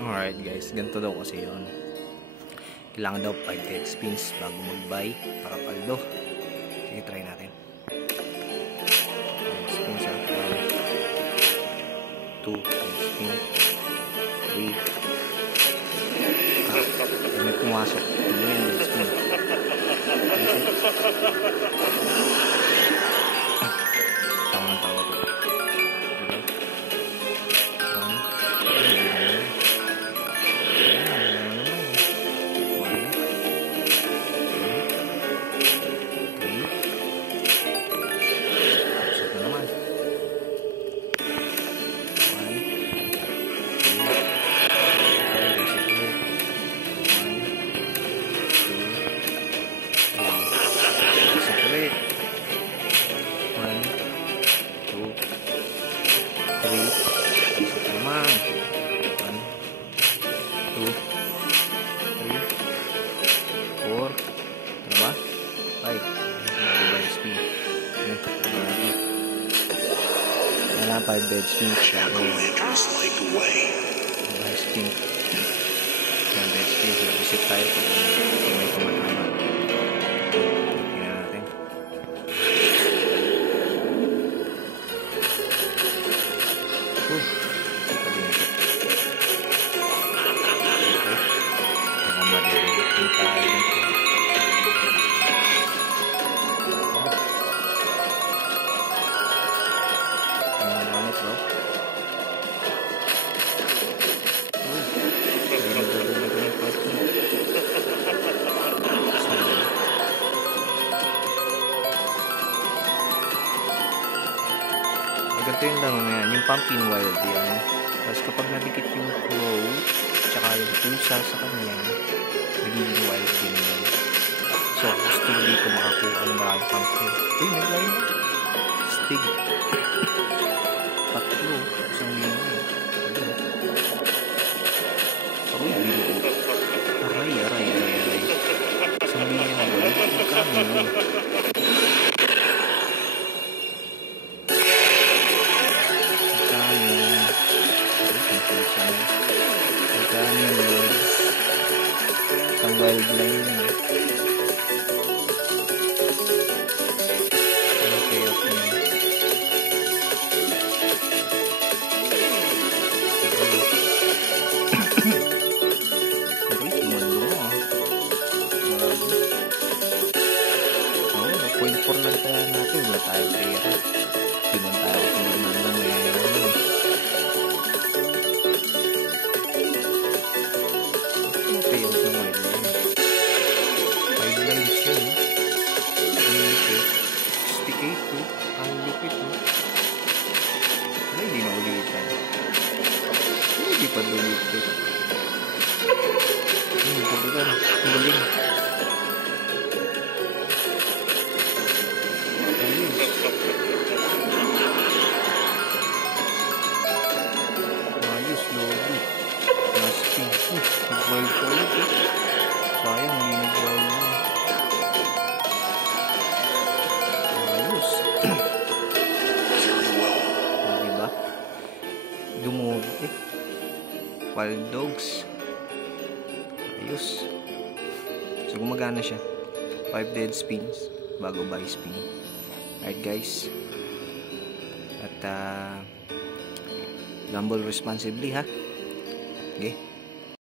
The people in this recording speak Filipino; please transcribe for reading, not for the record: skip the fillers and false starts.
Alright guys, ganito daw kasi yun. Kailangan daw 5 dead spins bago mag-buy para paldo. Sige, try natin. 5 spins ha. 1, 2, 5 spin. 3. May pumasok. Ano yan, dead spin? Tawa to. Wala 5 dead spins siya. Nice spin. 5 dead spins. Visit tayo kung may tumatama. Tingnan natin. Baka malilitin tayo dito. Ganito yung laro na yan, yung pumpkin wild yan. Tapos kapag nadikit yung crow tsaka yung pusa sa kanya, nagiging wild din yan. So gusto mo dito makakuha ng maraming pumpkin. Uy, nag-line na stig. Tatlo, isang lino. Uy, lino. Aray. Isang lino na ba? Magkano. Isang wild line yun. Okay. Sumando mo ah. 0.4 lang tayo natin. Wala tayo pera. Di man tayo kumanda ng mayroon. Payout ng wild line. 5 lines yun. Ang lupit. 68 to. Ang lupit to. Ay, hindi na ulitan. Hindi pa ulitin. Kabulan. Galing. Ayos, lobby. Nasting. Nag-wild pa ulit eh. Sayang, hindi nag-wild na. Ayos. Diba? Dumugo eh. Wild dogs. Ayos. So gumagana siya. 5 dead spins bago buy spin. Alright guys. At gamble responsibly ha. Okay.